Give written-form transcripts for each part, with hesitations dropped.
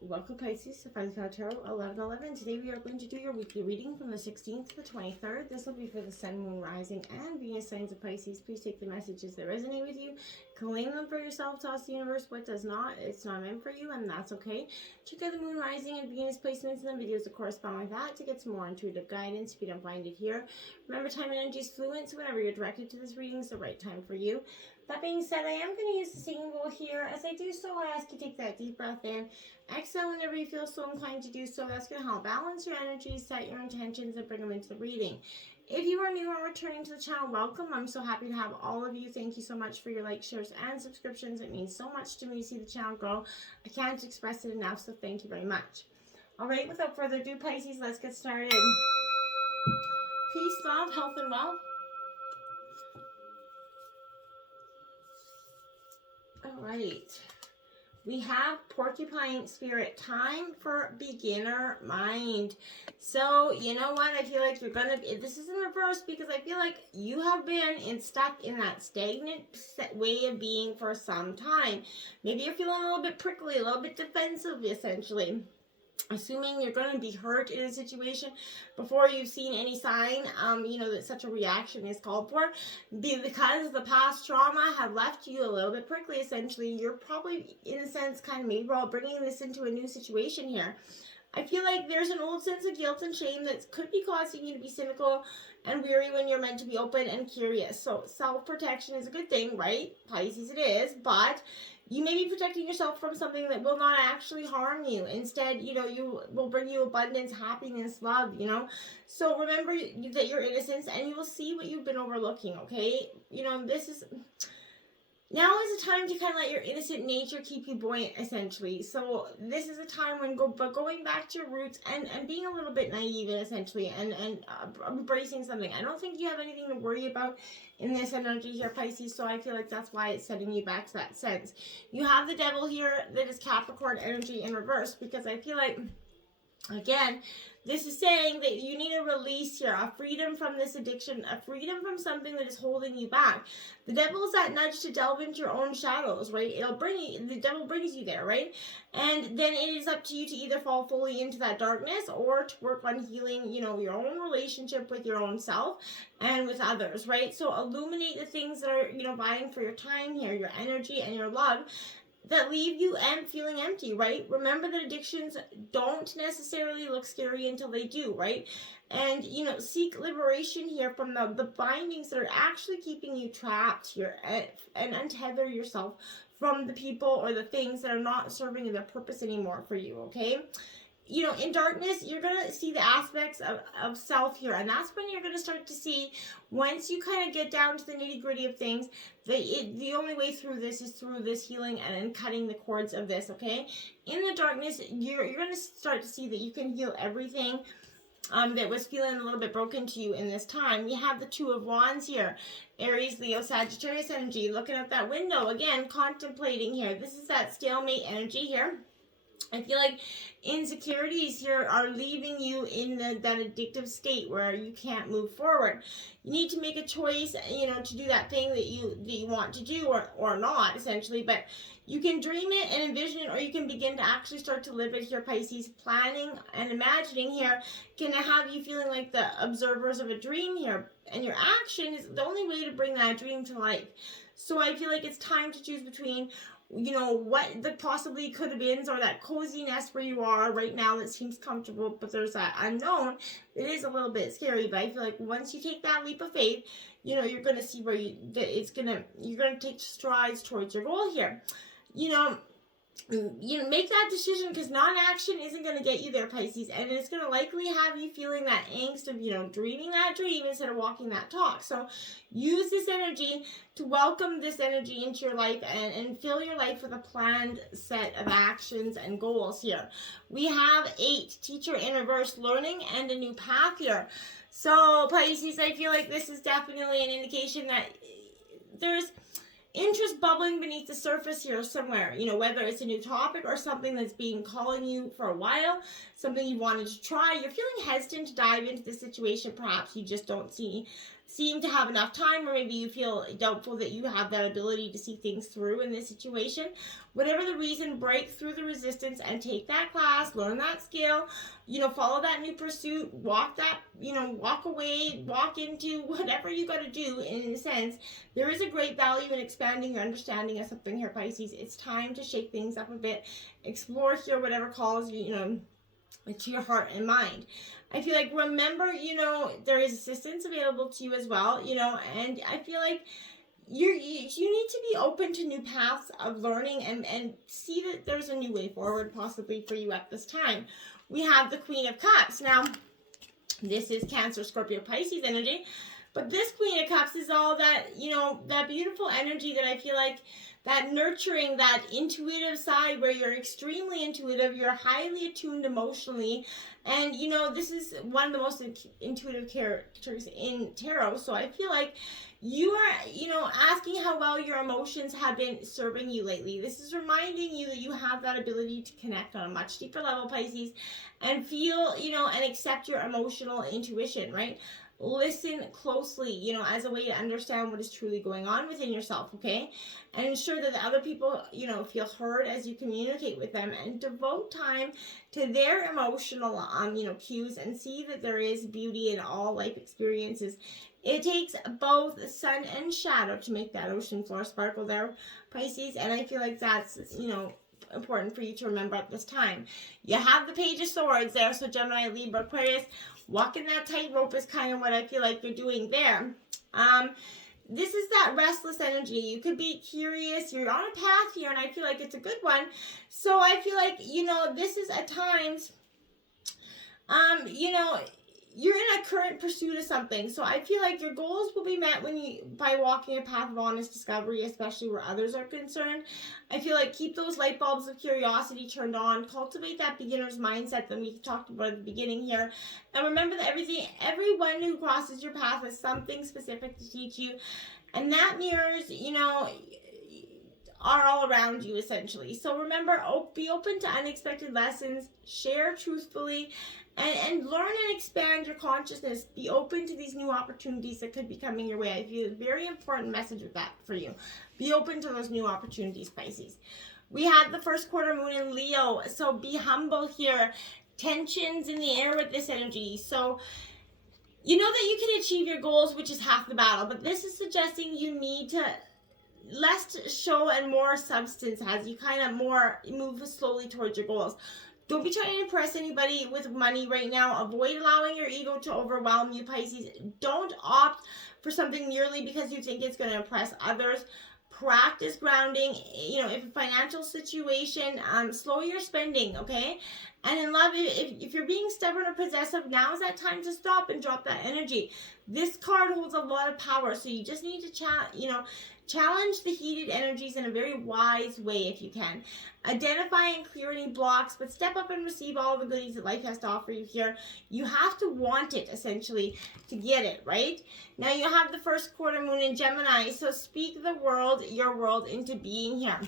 Welcome Pisces to Fun Cloud Tarot 1111. Today we are going to do your weekly reading from the 16th to the 23rd. This will be for the Sun, Moon, Rising, and Venus signs of Pisces. Please take the messages that resonate with you, claim them for yourself, toss the universe what does not. It's not meant for you, and that's okay. Check out the Moon, Rising, and Venus placements in the videos that correspond with that to get some more intuitive guidance if you don't find it here. Remember, time and energy is fluent, so whenever you're directed to this reading is the right time for you. That being said, I am going to use the singing bowl here. As I do so, I ask you to take that deep breath in. Exhale whenever you feel so inclined to do so. That's going to help balance your energy, set your intentions, and bring them into the reading. If you are new or returning to the channel, welcome. I'm so happy to have all of you. Thank you so much for your likes, shares, and subscriptions. It means so much to me to see the channel grow. I can't express it enough, so thank you very much. All right, without further ado, Pisces, let's get started. Peace, love, health, and wealth. All right. We have Porcupine Spirit, time for beginner mind. So, you know what? I feel like you're going to, this is in reverse because I feel like you have been stuck in that stagnant way of being for some time. Maybe you're feeling a little bit prickly, a little bit defensive, essentially. Assuming you're going to be hurt in a situation before you've seen any sign, that such a reaction is called for. Because the past trauma have left you a little bit prickly, essentially, you're probably, in a sense, kind of maybe bringing this into a new situation here. I feel like there's an old sense of guilt and shame that could be causing you to be cynical and weary when you're meant to be open and curious. So self-protection is a good thing, right? Pisces it is, but you may be protecting yourself from something that will not actually harm you. Instead, you will bring you abundance, happiness, love, So remember that you're innocent and you will see what you've been overlooking, okay? Now is a time to kind of let your innocent nature keep you buoyant, essentially. So this is a time when going back to your roots and being a little bit naive, essentially, and embracing something. I don't think you have anything to worry about in this energy here, Pisces, so I feel like that's why it's setting you back to that sense. You have the Devil here that is Capricorn energy in reverse, because I feel like, again, this is saying that you need a release here, a freedom from this addiction, a freedom from something that is holding you back. The Devil is that nudge to delve into your own shadows, right? The Devil brings you there, right? And then it is up to you to either fall fully into that darkness or to work on healing, your own relationship with your own self and with others, right? So illuminate the things that are, vying for your time here, your energy and your love, that leave you feeling empty, right? Remember that addictions don't necessarily look scary until they do, right? And, seek liberation here from the bindings that are actually keeping you trapped here, and untether yourself from the people or the things that are not serving their purpose anymore for you, okay? In darkness, you're going to see the aspects of self here. And that's when you're going to start to see, once you kind of get down to the nitty gritty of things, the only way through this is through this healing and cutting the cords of this, okay? In the darkness, you're going to start to see that you can heal everything that was feeling a little bit broken to you in this time. We have the Two of Wands here. Aries, Leo, Sagittarius energy. Looking at that window. Again, contemplating here. This is that stalemate energy here. I feel like insecurities here are leaving you in that addictive state where you can't move forward. You need to make a choice, to do that thing that you want to do or not, essentially. But you can dream it and envision it, or you can begin to actually start to live it here, Pisces. Planning and imagining here can have you feeling like the observers of a dream here. And your action is the only way to bring that dream to life. So I feel like it's time to choose between what the possibly could have been, or that cozy nest where you are right now that seems comfortable, but there's that unknown. It is a little bit scary, but I feel like once you take that leap of faith, you're going to see where you're going to take strides towards your goal here. Make that decision, because non-action isn't going to get you there, Pisces, and it's going to likely have you feeling that angst of, dreaming that dream instead of walking that talk. So use this energy to welcome this energy into your life and fill your life with a planned set of actions and goals here. We have 8, teacher in reverse, learning and a new path here. So Pisces, I feel like this is definitely an indication that there's interest bubbling beneath the surface here somewhere, whether it's a new topic or something that's been calling you for a while, something you wanted to try. You're feeling hesitant to dive into the situation. Perhaps you just don't see seem to have enough time, or maybe you feel doubtful that you have that ability to see things through in this situation. Whatever the reason, break through the resistance and take that class, learn that skill, follow that new pursuit, walk that, walk away, walk into whatever you got to do. In a sense, there is a great value in expanding your understanding of something here, Pisces. It's time to shake things up a bit, explore here whatever calls you, to your heart and mind. I feel like, remember, there is assistance available to you as well, and I feel like you need to be open to new paths of learning and see that there's a new way forward possibly for you at this time. We have the Queen of Cups. Now, this is Cancer, Scorpio, Pisces energy, but this Queen of Cups is all that, that beautiful energy that I feel like, that nurturing, that intuitive side where you're extremely intuitive, you're highly attuned emotionally, and this is one of the most intuitive characters in tarot. So I feel like you are, asking how well your emotions have been serving you lately. This is reminding you that you have that ability to connect on a much deeper level, Pisces, and feel, and accept your emotional intuition, right? Listen closely, as a way to understand what is truly going on within yourself, okay? And ensure that the other people, feel heard as you communicate with them, and devote time to their emotional, cues, and see that there is beauty in all life experiences. It takes both sun and shadow to make that ocean floor sparkle there, Pisces, and I feel like that's, important for you to remember at this time. You have the Page of Swords there, so Gemini, Libra, Aquarius, walking that tightrope is kind of what I feel like you're doing there. This is that restless energy. You could be curious. You're on a path here, and I feel like it's a good one. So I feel like, this is at times, you're in a current pursuit of something. So I feel like your goals will be met by walking a path of honest discovery, especially where others are concerned. I feel like keep those light bulbs of curiosity turned on. Cultivate that beginner's mindset that we talked about at the beginning here. And remember that everyone who crosses your path has something specific to teach you. And that mirrors, are all around you, essentially. So remember, be open to unexpected lessons, share truthfully, and learn and expand your consciousness. Be open to these new opportunities that could be coming your way. I feel a very important message with that for you. Be open to those new opportunities, Pisces. We had the first quarter moon in Leo, so be humble here. Tensions in the air with this energy. So you know that you can achieve your goals, which is half the battle, but this is suggesting you need to less show and more substance as you kind of more move slowly towards your goals. Don't be trying to impress anybody with money right now. Avoid allowing your ego to overwhelm you, Pisces. Don't opt for something merely because you think it's going to impress others. Practice grounding. If a financial situation, slow your spending, okay? And in love, if you're being stubborn or possessive, now is that time to stop and drop that energy. This card holds a lot of power, so you just need to challenge the heated energies in a very wise way if you can. Identify and clear any blocks, but step up and receive all the goodies that life has to offer you here. You have to want it, essentially, to get it, right? Now you have the first quarter moon in Gemini, so speak your world into being here.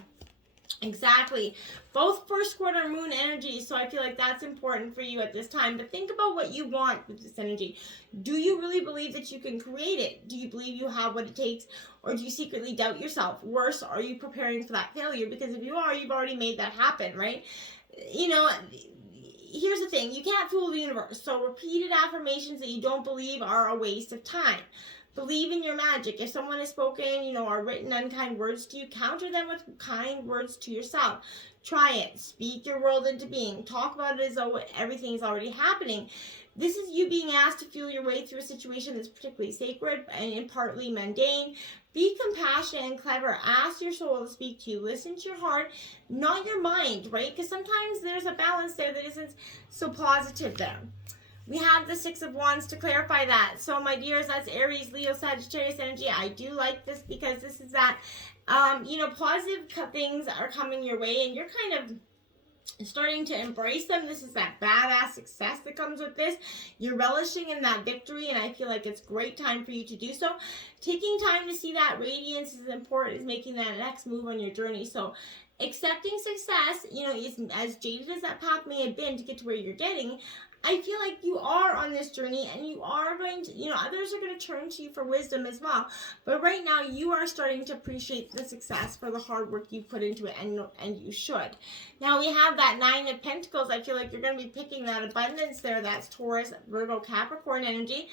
Exactly. Both first quarter moon energies, so I feel like that's important for you at this time. But think about what you want with this energy. Do you really believe that you can create it? Do you believe you have what it takes? Or do you secretly doubt yourself? Worse, are you preparing for that failure? Because if you are, you've already made that happen, right? Here's the thing. You can't fool the universe. So repeated affirmations that you don't believe are a waste of time. Believe in your magic. If someone has spoken, or written unkind words to you, counter them with kind words to yourself. Try it. Speak your world into being. Talk about it as though everything is already happening. This is you being asked to feel your way through a situation that's particularly sacred and partly mundane. Be compassionate and clever. Ask your soul to speak to you. Listen to your heart, not your mind, right? Because sometimes there's a balance there that isn't so positive there. We have the Six of Wands to clarify that. So, my dears, that's Aries, Leo, Sagittarius energy. I do like this because this is that, positive things are coming your way, and you're kind of starting to embrace them. This is that badass success that comes with this. You're relishing in that victory, and I feel like it's great time for you to do so. Taking time to see that radiance is important, is making that next move on your journey. So, accepting success, you know, is as jaded as that path may have been to get to where you're getting. I feel like you are on this journey, and you are going to, you know, others are going to turn to you for wisdom as well. But right now, you are starting to appreciate the success for the hard work you put into it, and you should. Now, we have that Nine of Pentacles. I feel like you're going to be picking that abundance there. That's Taurus, Virgo, Capricorn energy.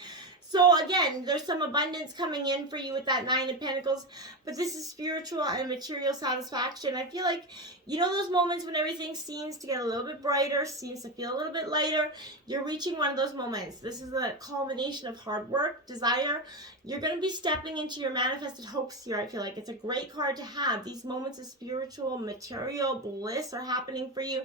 So again, there's some abundance coming in for you with that Nine of Pentacles, but this is spiritual and material satisfaction. I feel like, you know, those moments when everything seems to get a little bit brighter, seems to feel a little bit lighter, you're reaching one of those moments. This is a culmination of hard work, desire. You're going to be stepping into your manifested hopes here. I feel like it's a great card to have. These moments of spiritual, material bliss are happening for you,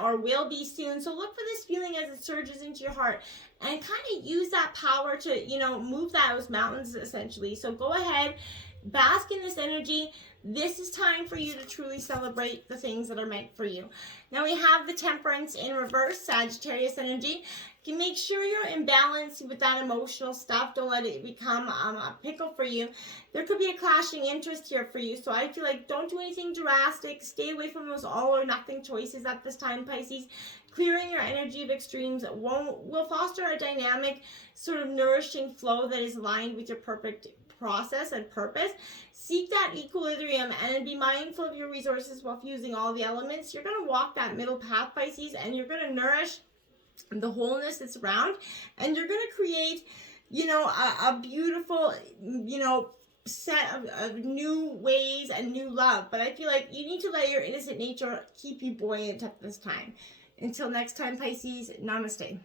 or will be soon. So look for this feeling as it surges into your heart, and kind of use that power to, you know, move those mountains essentially. So go ahead, bask in this energy. This is time for you to truly celebrate the things that are meant for you. Now we have the Temperance in reverse, Sagittarius energy. You can make sure you're in balance with that emotional stuff. Don't let it become a pickle for you. There could be a clashing interest here for you. So I feel like don't do anything drastic. Stay away from those all or nothing choices at this time, Pisces. Clearing your energy of extremes will foster a dynamic, sort of nourishing flow that is aligned with your perfect process and purpose. Seek that equilibrium and be mindful of your resources while fusing all the elements. You're going to walk that middle path, Pisces, and you're going to nourish the wholeness that's around, and you're going to create, you know, a beautiful, you know, set of new ways and new love. But I feel like you need to let your innocent nature keep you buoyant at this time. Until next time, Pisces, namaste.